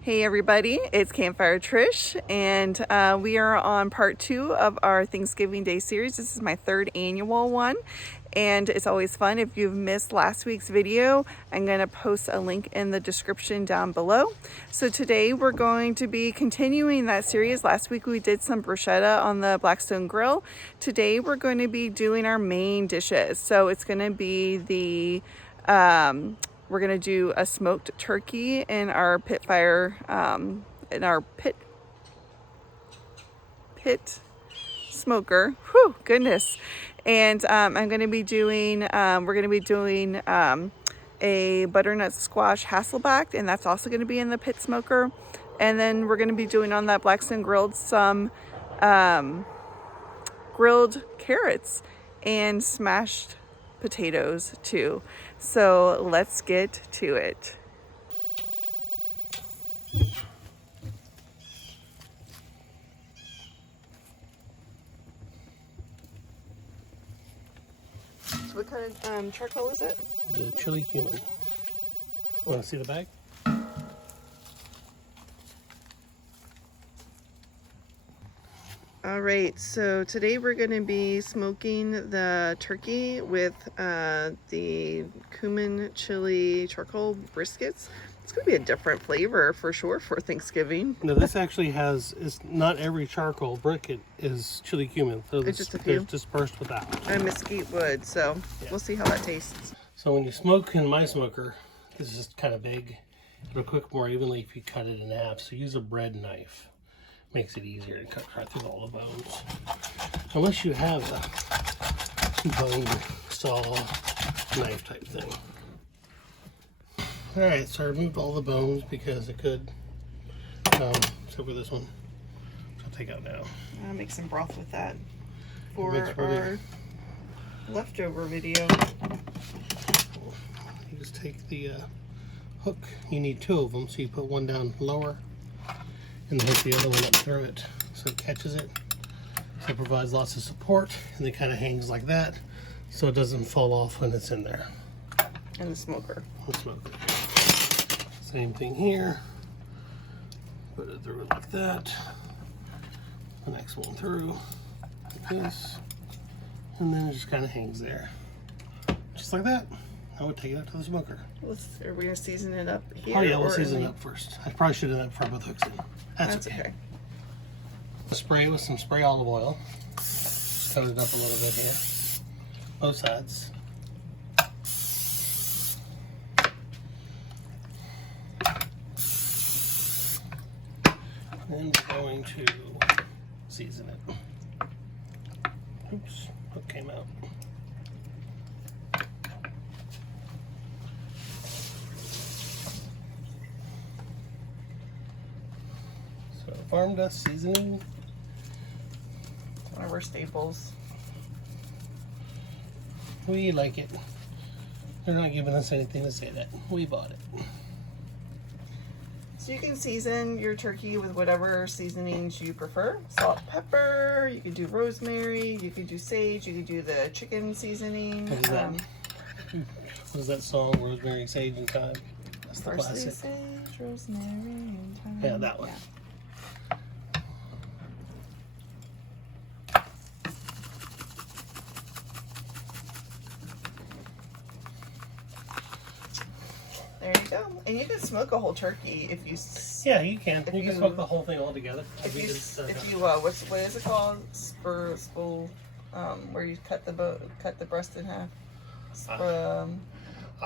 Hey everybody, it's Campfire Trish, and we are on part 2 of our Thanksgiving Day series. This is my 3rd annual one, and it's always fun. If you've missed last week's video, I'm going to post a link in the description down below. So today we're going to be continuing that series. Last week we did some bruschetta on the Blackstone Grill. Today we're going to be doing our main dishes. So it's going to be the we're gonna do a smoked turkey in our pit fire, in our pit smoker. Whew, goodness! And I'm gonna be doing, we're gonna be doing a butternut squash Hasselback, and that's also gonna be in the pit smoker. And then we're gonna be doing on that Blackstone grilled some grilled carrots and smashed potatoes too. So let's get to it. So what kind of charcoal is it? The chili cumin. Cool. Want to see the bag? All right, so today we're going to be smoking the turkey with the cumin chili charcoal briskets. It's going to be a different flavor for sure for Thanksgiving. No, this actually has, it's not every charcoal brisket is chili cumin. So It's just a few. They're dispersed with that. And mesquite wood, so Yeah. We'll see how that tastes. So when you smoke in my smoker, this is just kind of big. It'll cook more evenly if you cut it in half. So use a bread knife. Makes it easier to cut right through all the bones. Unless you have a bone saw knife type thing. Alright, so I removed all the bones because it could, except for this one. So I'll take out now. I'll make some broth with that for Mix with our it. leftover video. You just take the hook. You need 2 of them, so you put one down lower and then hook the other one up through it so it catches it. So it provides lots of support, and it kind of hangs like that so it doesn't fall off when it's in there. And the smoker. The smoker. Same thing here. Put it through like that. The next one through like this. And then it just kind of hangs there. Just like that. I would take it out to the smoker. Are we going to season it up here? Oh yeah, we'll or season in it the- up first. I probably should have done that before I put the hooks in. That's okay. Spray with some spray olive oil. Coat it up a little bit here. Both sides. And we're going to season it. Oops, hook came out. So farm dust seasoning. One of our staples. We like it. They're not giving us anything to say that. We bought it. So you can season your turkey with whatever seasonings you prefer. Salt, pepper, you could do rosemary, you could do sage, you could do the chicken seasoning. What is that? What is that song? Rosemary, Sage, and Thyme. That's the Parsley, classic. sage, rosemary, and thyme. Yeah, that one. Yeah. There you go. And you can smoke a whole turkey if you. Yeah, you can. If You can you- smoke the whole thing all together. If We you, just, if you what is it called? Spool, where you cut the breast in half. I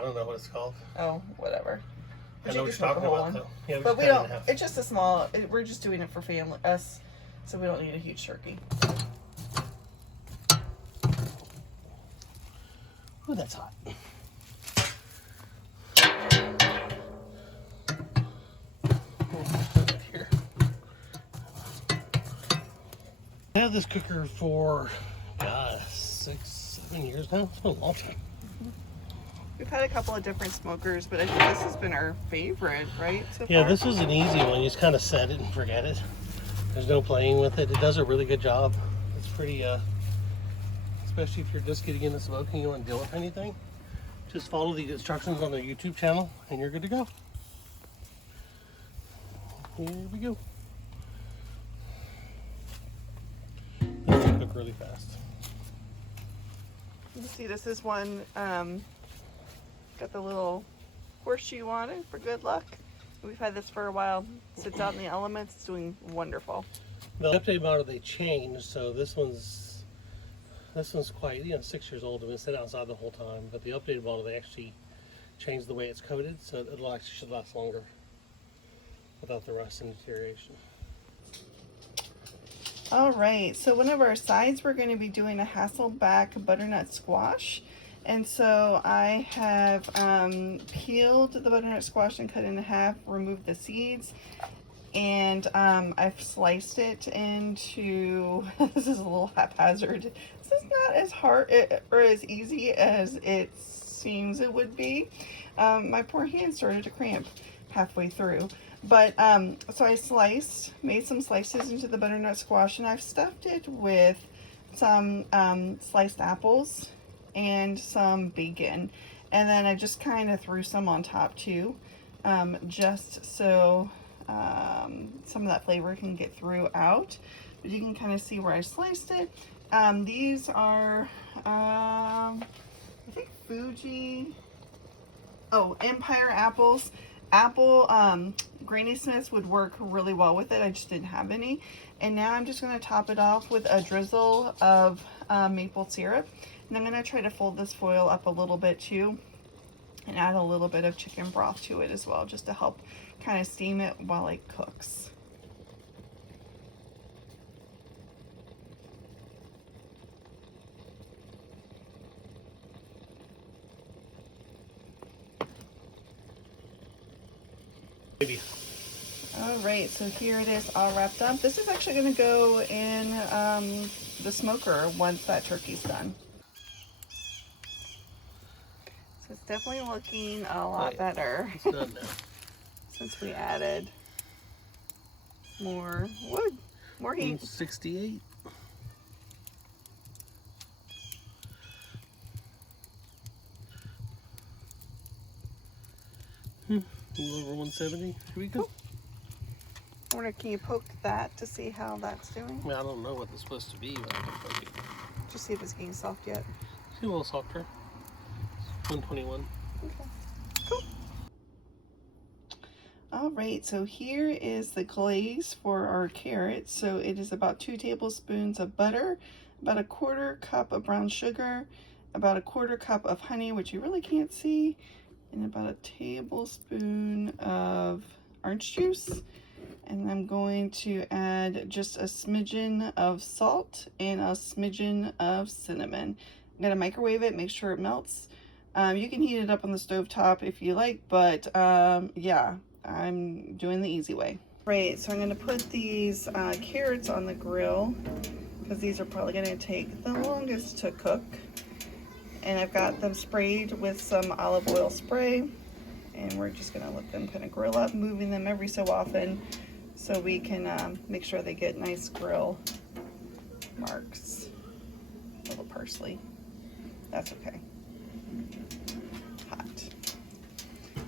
don't know what it's called. Oh, whatever. I But know you what can you're smoke a talking whole about, one. though. Yeah, But we just cut it in don't. half. It's just a small. We're just doing it for us, so we don't need a huge turkey. Ooh, that's hot. Here. I had this cooker for, 6, 7 years now. It's been a long time. We've had a couple of different smokers, but I think this has been our favorite, right? So Yeah, far? this is an easy one. You just kind of set it and forget it. There's no playing with it. It does a really good job. It's pretty, especially if you're just getting into smoking and you don't want to deal with anything. Just follow the instructions on their YouTube channel and you're good to go. Here we go. This will cook really fast. You see, this is one, got the little horseshoe on it for good luck. We've had this for a while. Sits out in the elements. It's doing wonderful. The updated model they changed, so this one's quite, 6 years old. It's been sitting outside the whole time. But the updated model, they actually changed the way it's coated, so it'll actually should last longer without the rust and deterioration. All right, so one of our sides, we're going to be doing a Hasselback butternut squash. And so I have peeled the butternut squash and cut it in half, removed the seeds, and I've sliced it into, this is a little haphazard. This is not as hard or as easy as it seems it would be. My poor hand started to cramp halfway through. But, so I made some slices into the butternut squash, and I've stuffed it with some sliced apples and some bacon. And then I just kind of threw some on top too, just so some of that flavor can get throughout. But you can kind of see where I sliced it. These are, I think Empire apples. Granny Smiths would work really well with it. I just didn't have any. And now I'm just going to top it off with a drizzle of maple syrup. And I'm going to try to fold this foil up a little bit too, and add a little bit of chicken broth to it as well, just to help kind of steam it while it cooks. Maybe. All right, so here it is all wrapped up. This is actually going to go in the smoker once that turkey's done. So it's definitely looking a lot better. It's done now. Since we added more wood, more heat. 68. A little over 170. Here we go. I wonder, can you poke that to see how that's doing? I don't know what it's supposed to be, but I can poke it. Just see if it's getting soft yet. See, a little softer. 121. Okay. Cool. All right, so here is the glaze for our carrots. So it is about 2 tablespoons of butter, about a 1/4 cup of brown sugar, about a 1/4 cup of honey, which you really can't see, and about a tablespoon of orange juice. And I'm going to add just a smidgen of salt and a smidgen of cinnamon. I'm gonna microwave it, make sure it melts. You can heat it up on the stove top if you like, but yeah, I'm doing the easy way. Right, so I'm gonna put these carrots on the grill because these are probably gonna take the longest to cook. And I've got them sprayed with some olive oil spray, and we're just gonna let them kind of grill up, moving them every so often so we can make sure they get nice grill marks. A little parsley, that's okay. Hot.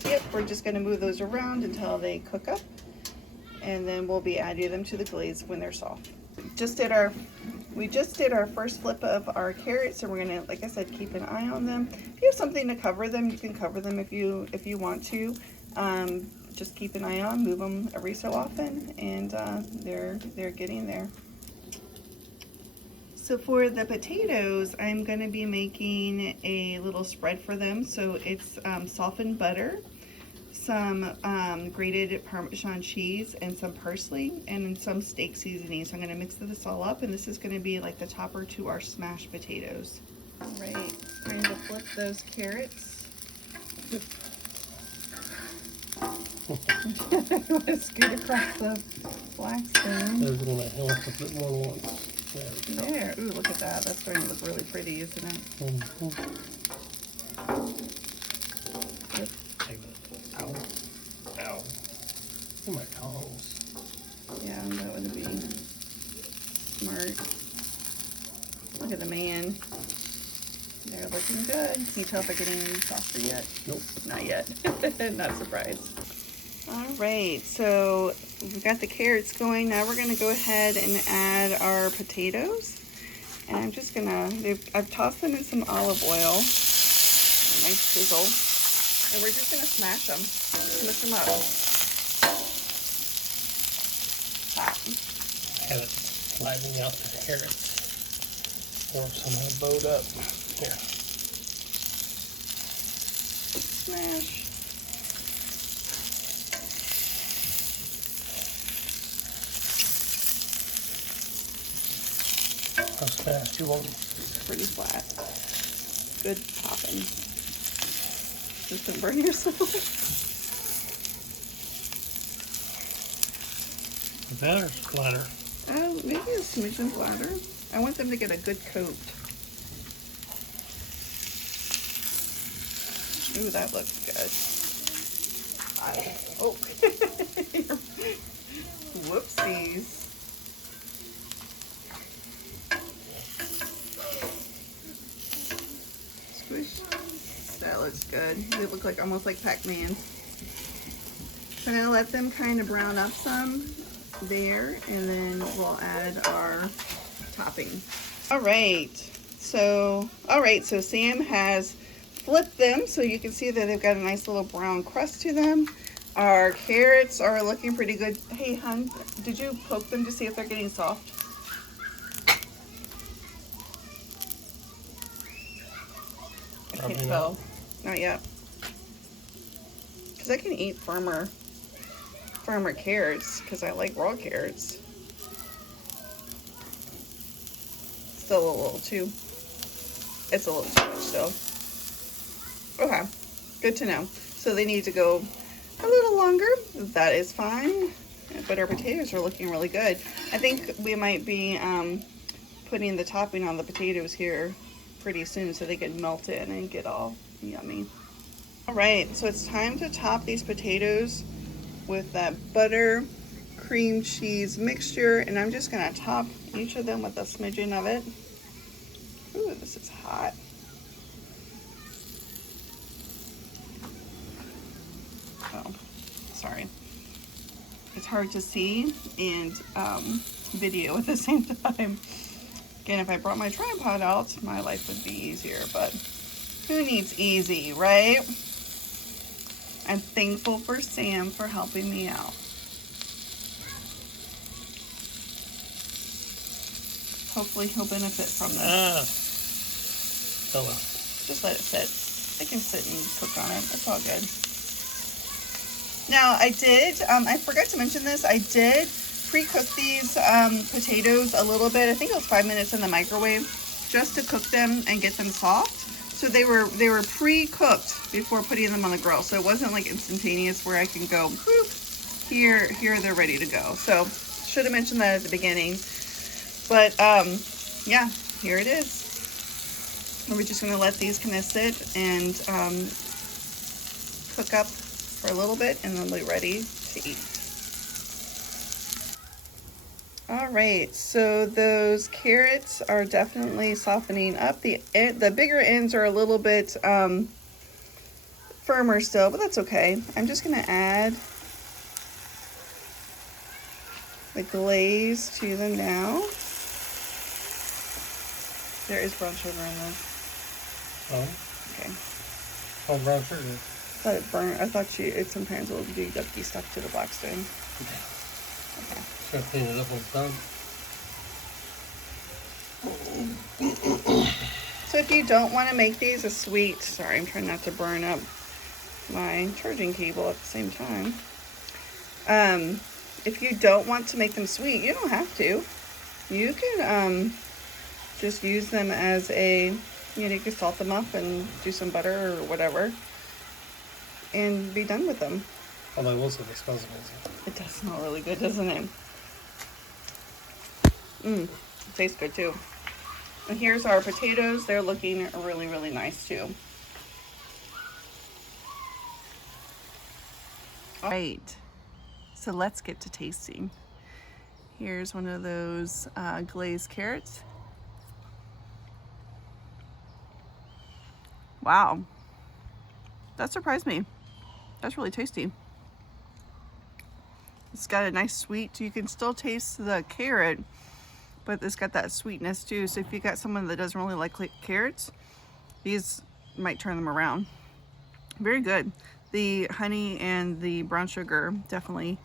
Yep, we're just gonna move those around until they cook up, and then we'll be adding them to the glaze when they're soft. We just did our first flip of our carrots, so we're gonna, like I said, keep an eye on them. If you have something to cover them, you can cover them if you want to. Just keep an eye on, move them every so often, and they're getting there. So for the potatoes, I'm going to be making a little spread for them. So it's softened butter, some grated Parmesan cheese, and some parsley, and some steak seasoning. So I'm going to mix this all up, and this is going to be like the topper to our smashed potatoes. All right, I'm going to flip those carrots. I want to scoot across the black stone. There's one I have to put more once. There, ooh, look at that. That's starting to look really pretty, isn't it? Mm-hmm. Yep. Ow. Ow. Oh my tongs. Yeah, that would be smart. Look at the man. They're looking good. Can you tell if they're getting any softer yet? Nope. Not yet. Not surprised. All right, so we've got the carrots going. Now we're gonna go ahead and add our potatoes. And I'm just gonna, I've tossed them in some olive oil, a nice sizzle. And we're just gonna smash them, smush them up. Have it sliding out the carrots. Or some bowed up. Here. Smash. How fast you want them? Pretty flat. Good popping. Just don't burn yourself. That or splatter? Maybe a smidgen flatter. I want them to get a good coat. Ooh, that looks good. Oh. Whoopsies. Squish. That looks good. They look like almost like Pac-Man. So I'm gonna let them kind of brown up some there, and then we'll add our topping. All right, so Sam has flipped them so you can see that they've got a nice little brown crust to them. Our carrots are looking pretty good. Hey, hun, did you poke them to see if they're getting soft? I can't tell. Not yet. Because I can eat firmer carrots because I like raw carrots. Still a little too. It's a little too much still. Okay, good to know. So they need to go a little longer. That is fine. But our potatoes are looking really good. I think we might be putting the topping on the potatoes here pretty soon so they can melt in and get all yummy. All right, so it's time to top these potatoes with that butter cream cheese mixture, and I'm just gonna top each of them with a smidgen of it. Ooh, this is hot. Oh, sorry. It's hard to see and video at the same time. Again, if I brought my tripod out, my life would be easier, but who needs easy, right? I'm thankful for Sam for helping me out. Hopefully he'll benefit from this. Oh well. Just let it sit. I can sit and cook on it. It's all good. Now I did, I forgot to mention this, I did pre-cook these potatoes a little bit. I think it was 5 minutes in the microwave just to cook them and get them soft. So they were pre-cooked before putting them on the grill. So it wasn't like instantaneous where I can go, whoop, here they're ready to go. So should have mentioned that at the beginning. But yeah, here it is. And we're just gonna let these kind of sit and cook up for a little bit, and then be ready to eat. All right, so those carrots are definitely softening up. The bigger ends are a little bit firmer still, but that's okay. I'm just gonna add the glaze to them now. There is brown sugar in this. Oh. Okay. Oh, brown sugar. I thought it burned. I thought it sometimes will be stuck to the black stone. Okay. Okay. Just gonna clean it up with done. So if you don't want to make these a sweet, sorry, I'm trying not to burn up my charging cable at the same time. If you don't want to make them sweet, you don't have to. You can just use them as a, you can salt them up and do some butter or whatever and be done with them. Although I will say they smell amazing. It does smell really good, doesn't it? It tastes good too. And here's our potatoes. They're looking really, really nice too. All right, so let's get to tasting. Here's one of those glazed carrots. Wow, that surprised me. That's really tasty. It's got a nice sweet. You can still taste the carrot, but it's got that sweetness too. So if you got someone that doesn't really like carrots, these might turn them around. Very good. The honey and the brown sugar definitely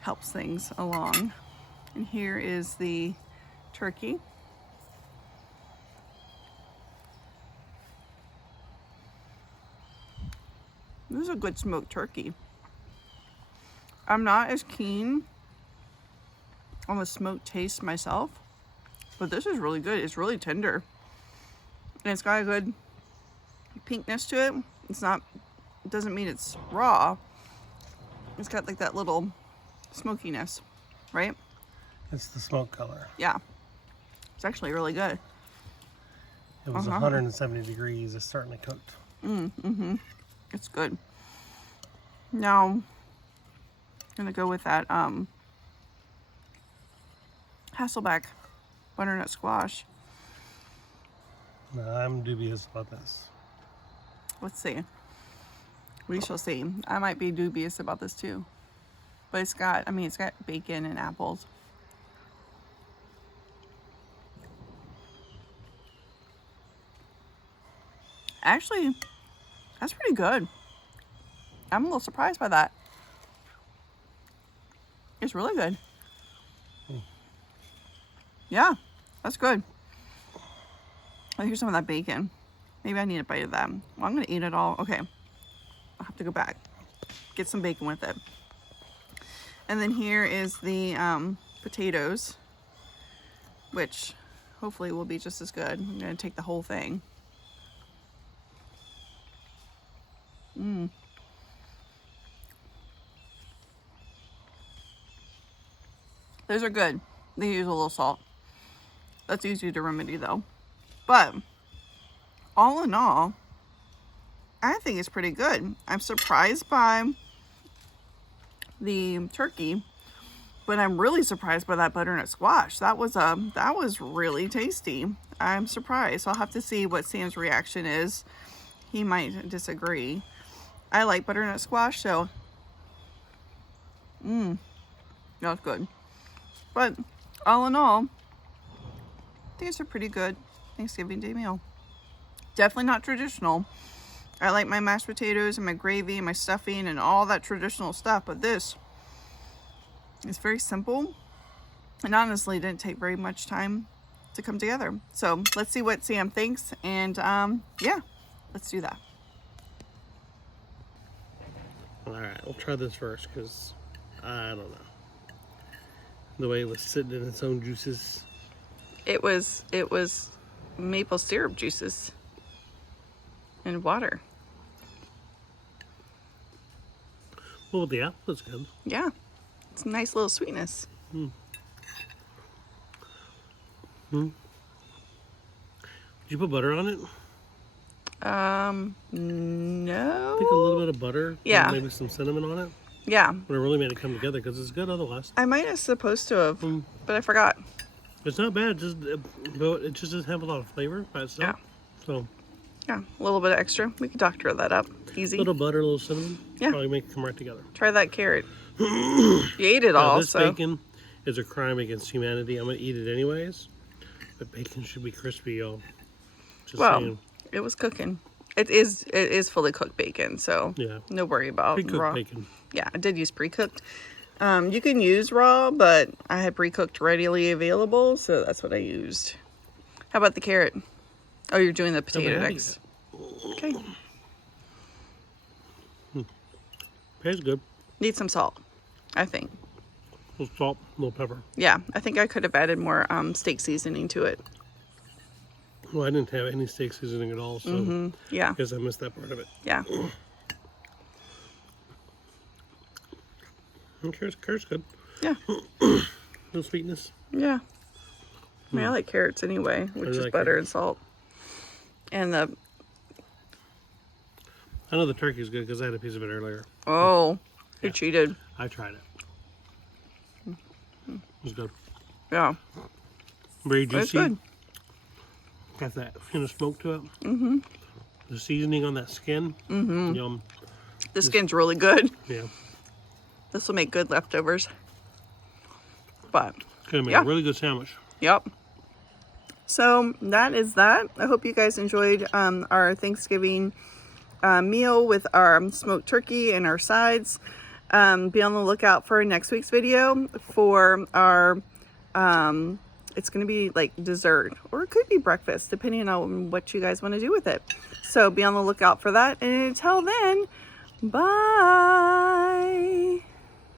helps things along. And here is the turkey. This is a good smoked turkey. I'm not as keen on the smoked taste myself, but this is really good. It's really tender. And it's got a good pinkness to it. It's not, it doesn't mean it's raw. It's got like that little smokiness, right? It's the smoke color. Yeah. It's actually really good. It was 170 degrees. It's certainly cooked. It's good. Now, I'm gonna go with that Hasselback butternut squash. No, I'm dubious about this. Let's see. We shall see. I might be dubious about this too. But it's got, I mean, it's got bacon and apples. Actually, that's pretty good. I'm a little surprised by that. It's really good. Yeah, that's good. Oh, here's some of that bacon. Maybe I need a bite of that. Well, I'm gonna eat it all. Okay, I'll have to go back. Get some bacon with it. And then here is the potatoes, which hopefully will be just as good. I'm gonna take the whole thing. Those are good. They use a little salt. That's easy to remedy though. But all in all, I think it's pretty good. I'm surprised by the turkey, but I'm really surprised by that butternut squash. That was really tasty. I'm surprised. So I'll have to see what Sam's reaction is. He might disagree. I like butternut squash, so that's good. But all in all, these are pretty good Thanksgiving Day meal. Definitely not traditional. I like my mashed potatoes and my gravy and my stuffing and all that traditional stuff, but this is very simple and honestly didn't take very much time to come together. So let's see what Sam thinks, and yeah, let's do that. All right, we'll try this first because I don't know. The way it was sitting in its own juices. It was maple syrup juices and water. Well, yeah, that's good. Yeah, it's a nice little sweetness. Did you put butter on it? No. I think a little bit of butter. Yeah. Maybe some cinnamon on it. Yeah. But it really made it come together because it's good otherwise. I might have supposed to have, but I forgot. It's not bad. It just doesn't have a lot of flavor by itself. Yeah. So. Yeah, a little bit extra. We can doctor that up. Easy. A little butter, a little cinnamon. Yeah. Probably make it come right together. Try that carrot. You ate it all, this so. bacon is a crime against humanity. I'm going to eat it anyways. But bacon should be crispy, y'all. Just Well, saying. it was cooking. It is fully cooked bacon, so Yeah. no worry about Pre-cooked raw. bacon. Yeah, I did use pre-cooked. You can use raw, but I had pre-cooked readily available, so that's what I used. How about the carrot? Oh, you're doing the potato next. Okay. Tastes good. Need some salt, I think. A little salt, a little pepper. Yeah, I think I could have added more steak seasoning to it. Well, I didn't have any steak seasoning at all, so Yeah, I guess I missed that part of it. yeah. Carrot's good. Yeah, No sweetness. yeah. I mean, I like carrots anyway, which is like butter carrots. and salt. And the, I know the turkey's good because I had a piece of it earlier. oh, who Yeah. cheated? I tried it. It was good. Yeah, Very but it's juicy. good. Got that smoke to it. The seasoning on that skin. Yum. The skin's really good. Yeah. This will make good leftovers. But Gonna make yeah. a really good sandwich. Yep. So that is that. I hope you guys enjoyed our Thanksgiving meal with our smoked turkey and our sides. Be on the lookout for next week's video for our it's going to be like dessert, or it could be breakfast, depending on what you guys want to do with it. So be on the lookout for that. And until then, bye.